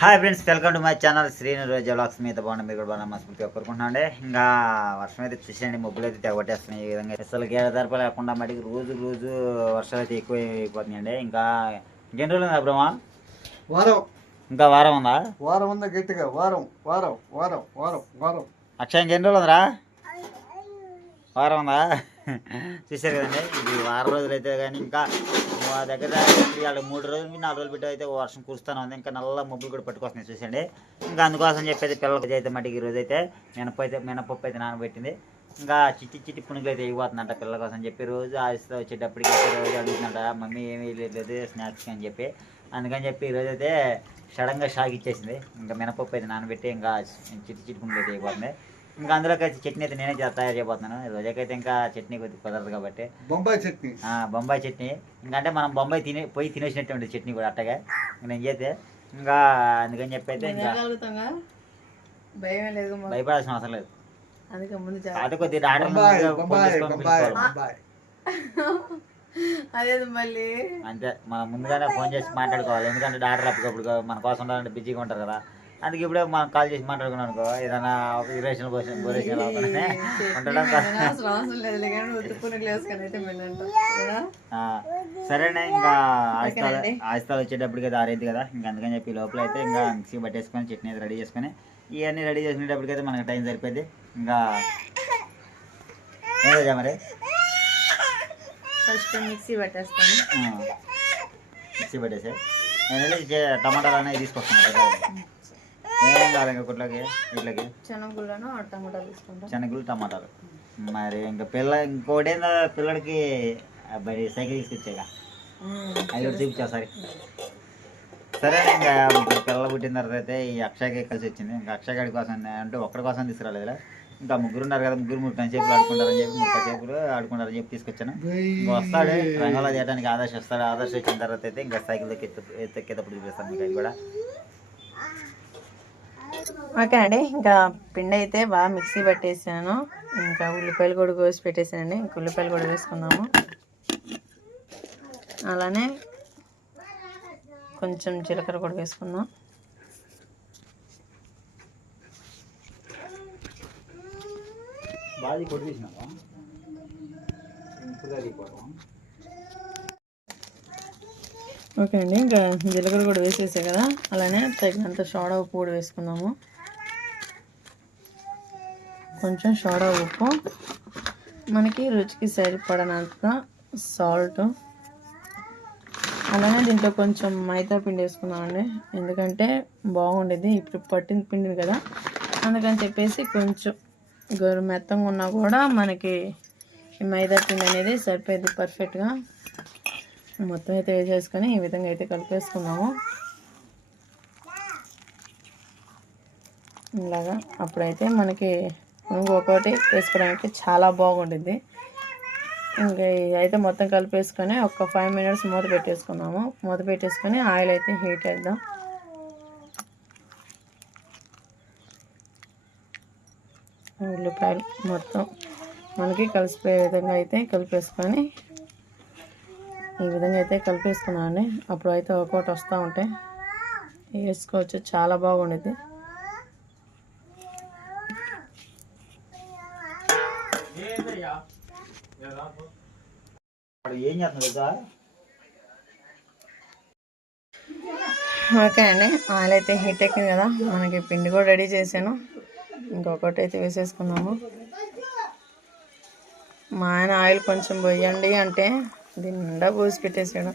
Hi friends, welcome to my channel Srinu Roja vlogs. మీద బాగున్నా, మీరు కూడా బాగా మనస్ఫూర్తిగా కోరుకుంటున్నాండి. ఇంకా వర్షం అయితే చూసేయండి, మబ్బులు అయితే తెగబట్టేస్తున్నాయి. ఈ విధంగా అసలు గేదరప లేకుండా మటుకు రోజు వర్షాలు అయితే ఎక్కువ అయిపోతున్నాయండి. ఇంకా ఎన్ని రోజులు ఉంది బ్రహ్మ? వారం. ఇంకా వారం ఉందా? వారం ఉందా గట్టిగా? వారం వారం వారం వారం వారం. అక్షయ ఇంకెన్ని రోజులు ఉందిరా? వారం ఉందా? చూసారు కదండి, ఇది వారం రోజులు అయితే కానీ ఇంకా మా దగ్గర వాళ్ళు 3 రోజులు 4 రోజులు పెట్టి అయితే వర్షం కురుస్తానే ఉంది. ఇంకా నల్ల మబ్బులు కూడా పట్టుకొస్తున్నాయి చూసండి. ఇంకా అందుకోసం చెప్పేది పిల్లలకి అయితే మటుకు ఈరోజు అయితే మినపప్పు అయితే నానబెట్టింది. ఇంకా చిట్టి పునుగులు అయితే ఇవ్వబోతుందంట పిల్లల కోసం చెప్పి. రోజు ఆశతో వచ్చేటప్పటికి రోజు అడుగుతుందంట, మమ్మీ ఏమీ లేదు స్నాక్స్ అని చెప్పి. అందుకని చెప్పి ఈరోజు అయితే సడన్గా షాక్ ఇచ్చేసింది. ఇంకా మినపప్పు అయితే నానబెట్టి ఇంకా చిట్టి పునుగులు అయితే ఇవ్వబోతుంది. ఇంకా అందులోకి అయితే చట్నీ అయితే నేనే తయారు చేయబోతున్నాను. రోజాకైతే ఇంకా చట్నీ కొద్దిగా కుదరదు కాబట్టి బొంబాయి చట్నీ. బొంబాయి చట్నీ. ఇంకంటే మనం బొంబాయి పోయి తినేసినట్టు ఉంటుంది చట్నీ కూడా అట్టగా. నేను చేస్తే ఇంకా అందుకని చెప్పి అయితే ఇంకా భయపడాల్సిన అవసరం లేదు. అది కొద్దిగా అంతే, మనం ముందుగానే ఫోన్ చేసి మాట్లాడుకోవాలి. ఎందుకంటే డాక్టర్ అప్పటికప్పుడు మన కోసం బిజీగా ఉంటారు కదా. అందుకే ఇప్పుడే మనం కాల్ చేసి మాట్లాడుకున్నాం అనుకో, ఏదైనా ఇరేషన్ బోరేషన్ ఉండడం. సరేనే, ఇంకా ఆయిస్తాలు వచ్చేటప్పటికి అది ఆరైంది కదా. ఇంకా అందుకని చెప్పి లోపల అయితే ఇంకా మిక్సీ పట్టేసుకొని చట్నీ అయితే రెడీ చేసుకొని ఇవన్నీ రెడీ చేసుకునేటప్పటికైతే మనకి టైం సరిపోయింది. ఇంకా ఏదో మరి ఫస్ట్ మిక్సీ పట్టేస్తాను. మిక్సీ పట్టేసి నేను వెళ్ళి టమాటాలు అనేవి తీసుకొస్తాను. ఏం కాదు ఇంకా గుట్లకి వీటికి శనగలు టమాటాలు. మరి ఇంకా ఇంకోటి ఏందో పిల్లడికి మరి సైకిల్ తీసుకొచ్చాక అది కూడా చూపించా సరే. సరే, ఇంకా పిల్లలు పుట్టిన తర్వాత అయితే ఈ అక్షయకి కలిసి వచ్చింది. ఇంకా అక్షయగాడి కోసం అంటే ఒక్కడి కోసం తీసుకురాలేదు. ఇంకా ముగ్గురు ఉన్నారు కదా, ముగ్గురు సేపులు ఆడుకుంటారని చెప్పి 30 సేపులు ఆడుకుంటారని చెప్పి తీసుకొచ్చాను. ఇంకా వస్తాడు రంగంలో చేయడానికి. ఆదర్శ వస్తాడు. ఆదర్శ వచ్చిన తర్వాత అయితే ఇంకా సైకిల్ ఎక్కేటప్పుడు చూపిస్తాను మీకు. అది కూడా ఓకే అండి. ఇంకా పిండి అయితే బాగా మిక్సీ పట్టేసాను. ఇంకా ఉల్లిపాయలు కూడా కోసి పెట్టేసానండి. ఇంకా ఉల్లిపాయలు కూడా వేసుకుందాము. అలానే కొంచెం జీలకర్ర కూడా వేసుకుందాం. ఓకే అండి, ఇంకా జీలకర్ర కూడా వేసేసా కదా. అలానే తగినంత సోడా ఉప్పు కూడా వేసుకుందాము. కొంచెం సోడా ఉప్పు, మనకి రుచికి సరిపడనంత సాల్ట్. అలానే దీంట్లో కొంచెం మైదా పిండి వేసుకుందామండి. ఎందుకంటే బాగుండేది, ఇప్పుడు పట్టిన పిండి కదా. అందుకని చెప్పేసి కొంచెం మెత్తంగా ఉన్నా కూడా మనకి ఈ మైదా పిండి అనేది సరిపోయింది పర్ఫెక్ట్గా. మొత్తం అయితే వేసేసుకొని ఈ విధంగా అయితే కలిపేసుకున్నాము ఇలాగా. అప్పుడైతే మనకి ఇంకొకటి వేసుకోవడానికి చాలా బాగుంటుంది. ఇంకా అయితే మొత్తం కలిపేసుకొని ఒక 5 minutes మూత పెట్టేసుకున్నాము. మూత పెట్టేసుకొని ఆయిల్ అయితే హీట్ చేద్దాం. ఉల్లిపాయలు మొత్తం మనకి కలిసిపోయే విధంగా అయితే కలిపేసుకొని ఈ విధంగా అయితే కలిపేసుకున్నామండి. అప్పుడు అయితే ఒక్కొక్కటి వస్తూ ఉంటాయి, వేసుకోవచ్చు. చాలా బాగుండేది. ఓకే అండి, ఆయిల్ అయితే హీట్ ఎక్కింది కదా. మనకి పిండి కూడా రెడీ చేశాను. ఇంకొకటి అయితే వేసేసుకున్నాము. మా ఆయన ఆయిల్ కొంచెం పోయండి అంటే దీని నిండా పోసి పెట్టేసాడు.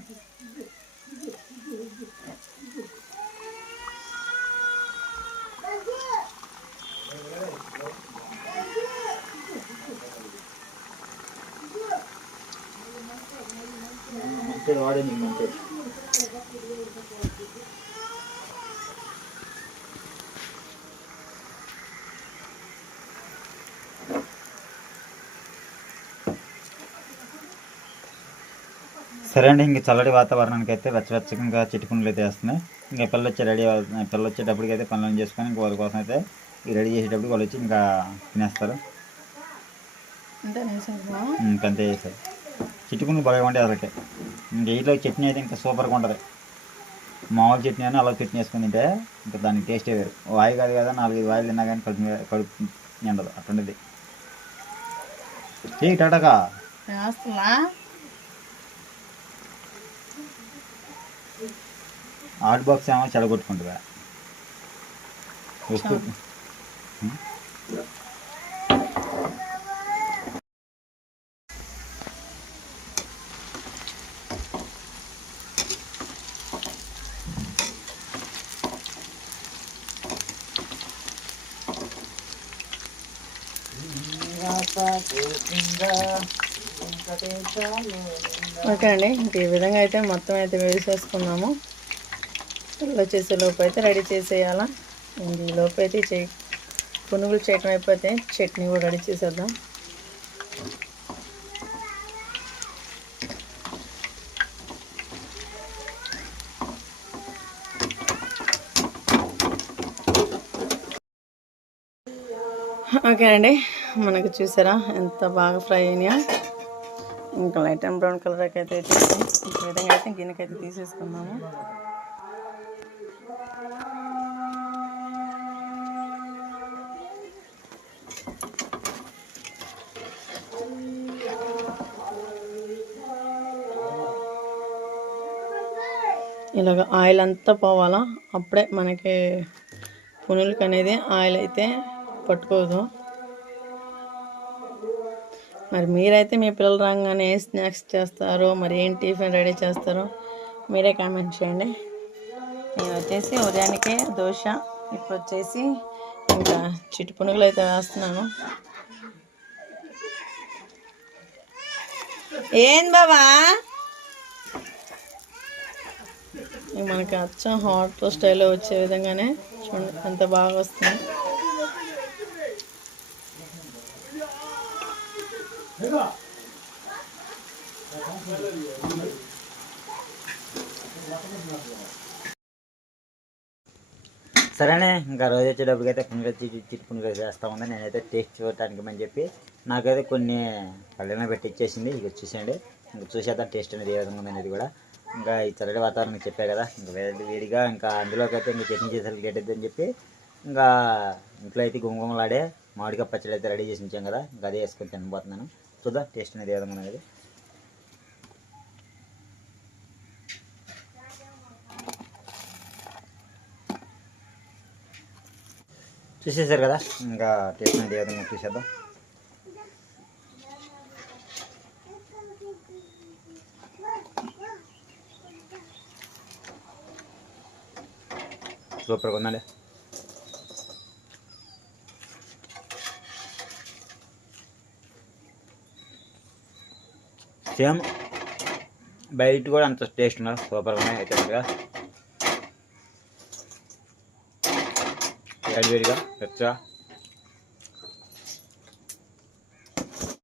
సరే అండి, ఇంకా చల్లటి వాతావరణానికి అయితే వెచ్చవెచ్చగా ఇంకా చిట్టుకుండలు అయితే వేస్తున్నాయి. ఇంకా పిల్లలు వచ్చి రెడీ అవుతున్నాయి. పిల్లలు వచ్చేటప్పటికి అయితే పనులను చేసుకొని ఇంకా వాళ్ళ కోసం అయితే ఈ రెడీ చేసేటప్పుడు వాళ్ళు వచ్చి ఇంకా తినేస్తారు. ఇంకంతే చేస్తారు. చిట్టుకుండలు బాగా ఉంటాయి అసలుకే. ఇంకా ఇంట్లో చట్నీ అయితే ఇంకా సూపర్గా ఉంటుంది. మామూలు చట్నీ అని అలా చట్నీ వేసుకుని తింటే ఇంకా దానికి టేస్టే వేరు. వాయి కాదు కదా, 4-5 వాయిలు తిన్నా కానీ కడుపు నిండదు అట్లుండేది. చెయ్యి టాటాకా వేస్తున్నా హాట్ బాక్స్ ఏమో చెడగొట్టుకుంటుందా వస్తూ. ఓకే అండి, ఇంక ఈ విధంగా అయితే మొత్తం అయితే వేసేసుకున్నాము. వచ్చేసే లోపు అయితే రెడీ చేసేయాలా. ఈ లోపు అయితే పునుగులు చేయటం అయిపోతే చట్నీ కూడా రెడీ చేసేద్దాం. ఓకే అండి, మనకు చూసారా ఎంత బాగా ఫ్రై అయినాయా. ఇంకా లైట్ అండ్ బ్రౌన్ కలర్ అయితే వచ్చేసి ఈ విధంగా అయితే గిన్నెకైతే తీసేసుకున్నాము. ఇలాగ ఆయిల్ అంతా పోవాలా, అప్పుడే మనకి పునుగులకి అనేది ఆయిల్ అయితే పట్టుకోదు. మరి మీరైతే మీ పిల్లలు రాగానే ఏ స్నాక్స్ చేస్తారో, మరి ఏం టిఫిన్ రెడీ చేస్తారో మీరే కామెంట్ చేయండి. నేను వచ్చేసి ఉదయానికే దోశ, ఇప్పుడు వచ్చేసి ఇంకా చిట్టి పునుగులు అయితే వేస్తున్నాను. ఏం బాబా మనకి అచ్చం హాట్ స్టైల్లో వచ్చే విధంగానే చూడండి ఎంత బాగా వస్తుంది. సరేనే, ఇంకా రోజు వచ్చేటప్పటికి అయితే చిట్టి పునుగులు చేస్తా ఉంది. నేనైతే టేస్ట్ చూడటానికి అని చెప్పి నాకైతే కొన్ని పళ్ళెన పెట్టి ఇచ్చేసింది. ఇక చూసేయండి, ఇంకా చూసేద్దాం టేస్ట్ అనేది ఏ విధంగా ఉందనేది కూడా. ఇంకా ఈ చల్లటి వాతావరణం చెప్పే కదా, ఇంకా వేడిగా ఇంకా అందులోకి అయితే ఇంకా చట్నీ చేసేసరికి గడ్డద్దు అని చెప్పి ఇంకా ఇంట్లో అయితే గుమగుమలాడే మామిడికాయ పచ్చడి అయితే రెడీ చేసి ఉంచాం కదా, ఇంకా అదే వేసుకొని తినబోతున్నాను. చూద్దాం టేస్ట్ అనేది ఏ విధంగా ఉన్నది. చూసేసారు కదా, ఇంకా టేస్ట్ అనేది ఏ విధంగా చూసేద్దాం. సూపర్గా ఉందండి. సేమ్ బయట కూడా అంత టేస్ట్ ఉన్నారు, సూపర్గా ఉన్నాయి. అయితే వేడివేడిగా పెచ్చగా